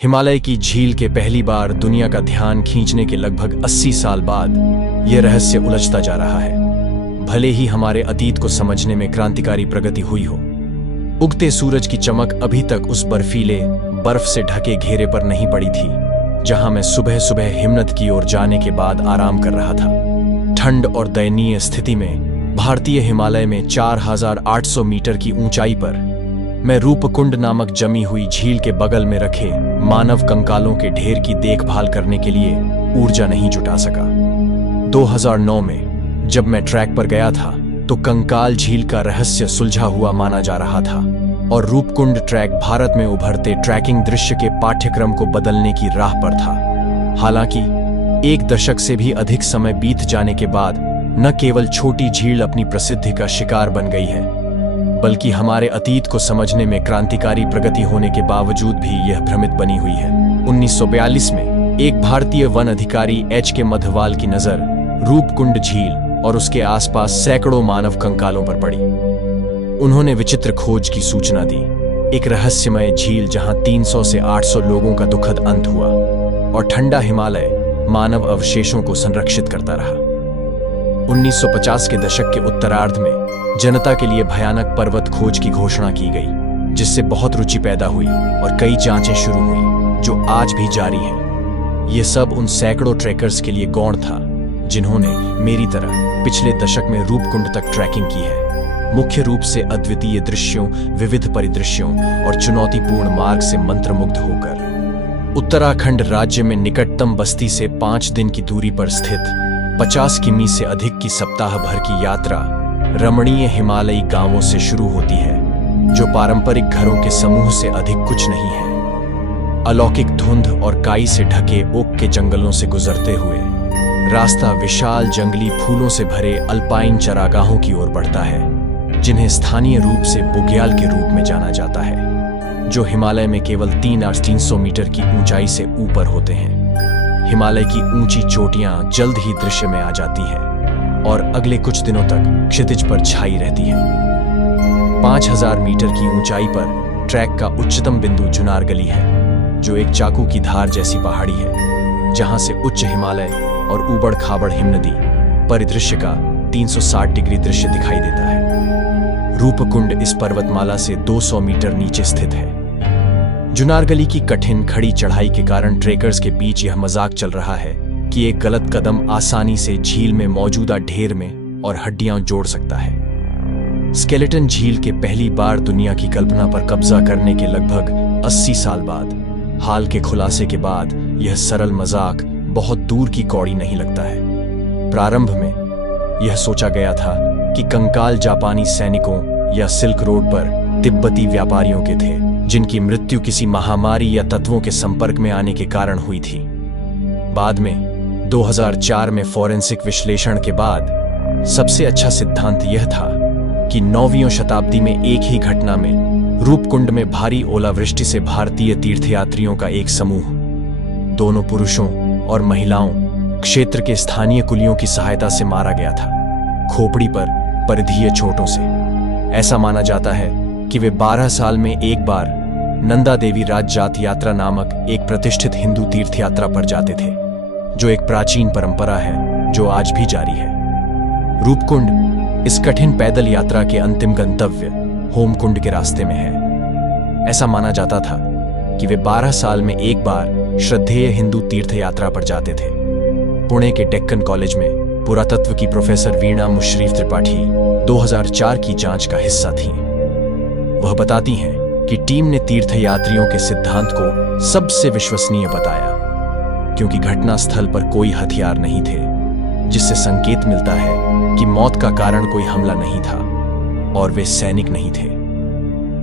हिमालय की झील के पहली बार दुनिया का ध्यान खींचने के लगभग 80 साल बाद यह रहस्य उलझता जा रहा है। भले ही हमारे अतीत को समझने में क्रांतिकारी प्रगति हुई हो, उगते सूरज की चमक अभी तक उस बर्फीले, बर्फ से ढके घेरे पर नहीं पड़ी थी जहां मैं सुबह सुबह हिमनद की ओर जाने के बाद आराम कर रहा था। ठंड और दयनीय स्थिति में भारतीय हिमालय में 4800 मीटर की ऊंचाई पर मैं रूपकुंड नामक जमी हुई झील के बगल में रखे मानव कंकालों के ढेर की देखभाल करने के लिए ऊर्जा नहीं जुटा सका। 2009 में जब मैं ट्रैक पर गया था तो कंकाल झील का रहस्य सुलझा हुआ माना जा रहा था और रूपकुंड ट्रैक भारत में उभरते ट्रैकिंग दृश्य के पाठ्यक्रम को बदलने की राह पर था। हालांकि 1 दशक से भी अधिक समय बीत जाने के बाद न केवल छोटी झील अपनी प्रसिद्धि का शिकार बन गई है, बल्कि हमारे अतीत को समझने में क्रांतिकारी प्रगति होने के बावजूद भी यह भ्रमित बनी हुई है। 1942 में एक भारतीय वन अधिकारी एच के मधवाल की नजर रूपकुंड झील और उसके आसपास सैकड़ों मानव कंकालों पर पड़ी। उन्होंने विचित्र खोज की सूचना दी, एक रहस्यमय झील जहां 300 से 800 लोगों का दुखद अंत हुआ और ठंडा हिमालय मानव अवशेषों को संरक्षित करता रहा। 1950 के दशक के उत्तरार्ध में जनता के लिए भयानक पर्वत खोज की घोषणा की गई, जिससे बहुत रुचि पैदा हुई और कई जांचें शुरू हुई जो आज भी जारी हैं। ये सब उन सैकड़ों ट्रैकर्स के लिए गौण था जिन्होंने मेरी तरह पिछले दशक में रूपकुंड तक ट्रैकिंग की है। मुख्य रूप से अद्वितीय दृश्यों, विविध परिदृश्यों और चुनौतीपूर्ण मार्ग से मंत्रमुग्ध होकर। उत्तराखंड राज्य में निकटतम बस्ती से 5 दिन की दूरी पर स्थित 50 किमी से अधिक की सप्ताह भर की यात्रा रमणीय हिमालयी गांवों से शुरू होती है, जो पारंपरिक घरों के समूह से अधिक कुछ नहीं है। अलौकिक धुंध और काई से ढके ओक के जंगलों से गुजरते हुए रास्ता विशाल जंगली फूलों से भरे अल्पाइन चरागाहों की ओर बढ़ता है, जिन्हें स्थानीय रूप से बुग्याल के रूप में जाना जाता है, जो हिमालय में केवल 300 मीटर की ऊंचाई से ऊपर होते हैं। हिमालय की ऊंची चोटियां जल्द ही दृश्य में आ जाती हैं और अगले कुछ दिनों तक क्षितिज पर छाई रहती हैं। 5000 मीटर की ऊंचाई पर ट्रैक का उच्चतम बिंदु जुनारगली है, जो एक चाकू की धार जैसी पहाड़ी है, जहां से उच्च हिमालय और ऊबड़ खाबड़ हिमनदी परिदृश्य का 360 डिग्री दृश्य दिखाई देता है। रूपकुंड इस पर्वतमाला से 200 मीटर नीचे स्थित है। जुनारगली की कठिन खड़ी चढ़ाई के कारण ट्रेकर्स के बीच यह मजाक चल रहा है कि एक गलत कदम आसानी से झील में मौजूदा ढेर में और हड्डियां जोड़ सकता है। स्केलेटन झील के पहली बार दुनिया की कल्पना पर कब्जा करने के लगभग 80 साल बाद हाल के खुलासे के बाद यह सरल मजाक बहुत दूर की कौड़ी नहीं लगता है। प्रारंभ में यह सोचा गया था कि कंकाल जापानी सैनिकों या सिल्क रोड पर तिब्बती व्यापारियों के थे, जिनकी मृत्यु किसी महामारी या तत्वों के संपर्क में आने के कारण हुई थी। बाद में 2004 में फोरेंसिक विश्लेषण के बाद सबसे अच्छा सिद्धांत यह था कि 9वीं शताब्दी में एक ही घटना में रूपकुंड में भारी ओलावृष्टि से भारतीय तीर्थयात्रियों का एक समूह, दोनों पुरुषों और महिलाओं, क्षेत्र के स्थानीय कुलियों की सहायता से मारा गया था, खोपड़ी पर परिधीय चोटों से। ऐसा माना जाता है कि वे 12 साल में एक बार नंदा देवी राजजात यात्रा नामक एक प्रतिष्ठित हिंदू तीर्थ यात्रा पर जाते थे, जो एक प्राचीन परंपरा है जो आज भी जारी है। रूपकुंड इस कठिन पैदल यात्रा के अंतिम गंतव्य होमकुंड के रास्ते में है। ऐसा माना जाता था कि वे 12 साल में एक बार श्रद्धेय हिंदू तीर्थ यात्रा पर जाते थे। पुणे के डेक्कन कॉलेज में पुरातत्व की प्रोफेसर वीणा मुशर्रीफ त्रिपाठी 2004 की जांच का हिस्सा थीं। वह बताती हैं कि टीम ने तीर्थयात्रियों के सिद्धांत को सबसे विश्वसनीय बताया, क्योंकि घटनास्थल पर कोई हथियार नहीं थे, जिससे संकेत मिलता है कि मौत का कारण कोई हमला नहीं था और वे सैनिक नहीं थे।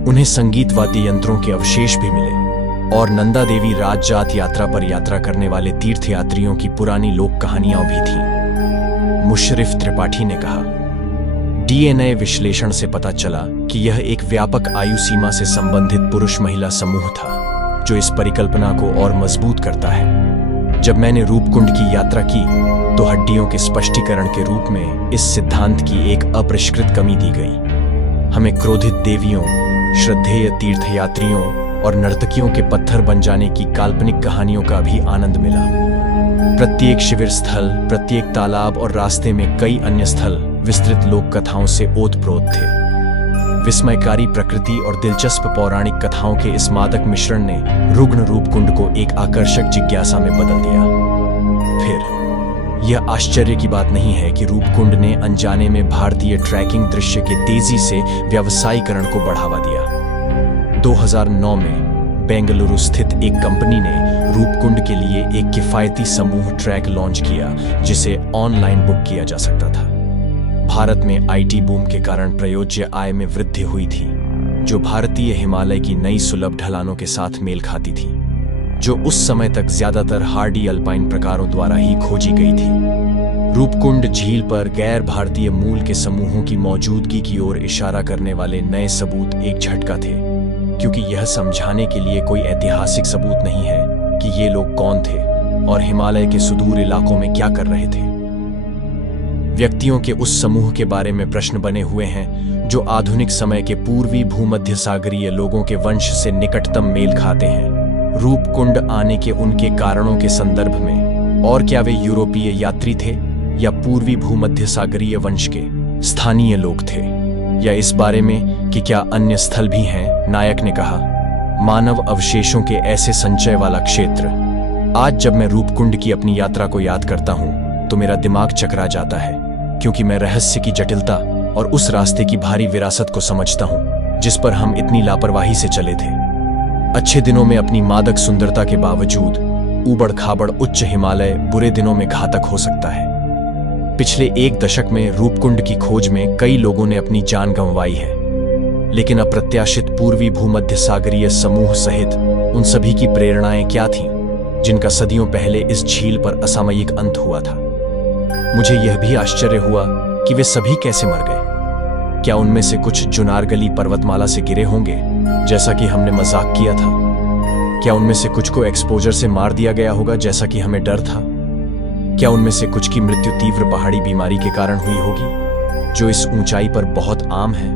उन्हें संगीत वाद्य यंत्रों के अवशेष भी मिले और नंदा देवी राजजात यात्रा पर यात्रा करने वाले तीर्थयात्रियों की पुरानी लोक कहानियां भी थीं। मुशर्रीफ त्रिपाठी ने कहा, डीएनए विश्लेषण से पता चला कि यह एक व्यापक आयु सीमा से संबंधित पुरुष महिला समूह था, जो इस परिकल्पना को और मजबूत करता है। जब मैंने रूपकुंड की यात्रा की तो हड्डियों के स्पष्टीकरण के रूप में इस सिद्धांत की एक अपरिष्कृत कमी दी गई। हमें क्रोधित देवियों, श्रद्धेय तीर्थयात्रियों और नर्तकियों के पत्थर बन जाने की काल्पनिक कहानियों का भी आनंद मिला। प्रत्येक शिविर स्थल, प्रत्येक तालाब और रास्ते में कई अन्य स्थल विस्तृत लोक कथाओं से ओतप्रोत थे। विस्मयकारी प्रकृति और दिलचस्प पौराणिक कथाओं के इस मादक मिश्रण ने रुग्ण रूपकुंड को एक आकर्षक जिज्ञासा में बदल दिया। फिर यह आश्चर्य की बात नहीं है कि रूपकुंड ने अनजाने में भारतीय ट्रैकिंग दृश्य के तेजी से व्यावसायीकरण को बढ़ावा दिया। 2009 में बेंगलुरु स्थित एक कंपनी ने रूपकुंड के लिए एक किफायती समूह ट्रैक लॉन्च किया जिसे ऑनलाइन बुक किया जा सकता था। भारत में आईटी बूम के कारण प्रयोज्य आय में वृद्धि हुई थी, जो भारतीय हिमालय की नई सुलभ ढलानों के साथ मेल खाती थी, जो उस समय तक ज्यादातर हार्डी अल्पाइन प्रकारों द्वारा ही खोजी गई थी। रूपकुंड झील पर गैर भारतीय मूल के समूहों की मौजूदगी की ओर इशारा करने वाले नए सबूत एक झटका थे, क्योंकि यह समझाने के लिए कोई ऐतिहासिक सबूत नहीं है कि ये लोग कौन थे और हिमालय के सुदूर इलाकों में क्या कर रहे थे। व्यक्तियों के उस समूह के बारे में प्रश्न बने हुए हैं जो आधुनिक समय के पूर्वी भूमध्य सागरीय लोगों के वंश से निकटतम मेल खाते हैं। रूपकुंड आने के उनके कारणों के संदर्भ में, और क्या वे यूरोपीय यात्री थे या पूर्वी भूमध्य सागरीय वंश के स्थानीय लोग थे, या इस बारे में कि क्या अन्य स्थल भी हैं, नायक ने कहा। मानव अवशेषों के ऐसे संचय वाला क्षेत्र। आज जब मैं रूपकुंड की अपनी यात्रा को याद करता हूं तो मेरा दिमाग चकरा जाता है, क्योंकि मैं रहस्य की जटिलता और उस रास्ते की भारी विरासत को समझता हूं जिस पर हम इतनी लापरवाही से चले थे। अच्छे दिनों में अपनी मादक सुंदरता के बावजूद ऊबड़ खाबड़ उच्च हिमालय बुरे दिनों में घातक हो सकता है। पिछले एक दशक में रूपकुंड की खोज में कई लोगों ने अपनी जान गंवाई है, लेकिन अप्रत्याशित पूर्वी भूमध्य सागरीय समूह सहित उन सभी की प्रेरणाएं क्या थीं, जिनका सदियों पहले इस झील पर असामयिक अंत हुआ था। मुझे यह भी आश्चर्य हुआ कि वे सभी कैसे मर गए। क्या उनमें से कुछ जुनारगली पर्वतमाला से गिरे होंगे, जैसा कि हमने मजाक किया था? क्या उनमें से कुछ को एक्सपोजर से मार दिया गया होगा, जैसा कि हमें डर था? क्या उनमें से कुछ की मृत्यु तीव्र पहाड़ी बीमारी के कारण हुई होगी, जो इस ऊंचाई पर बहुत आम है?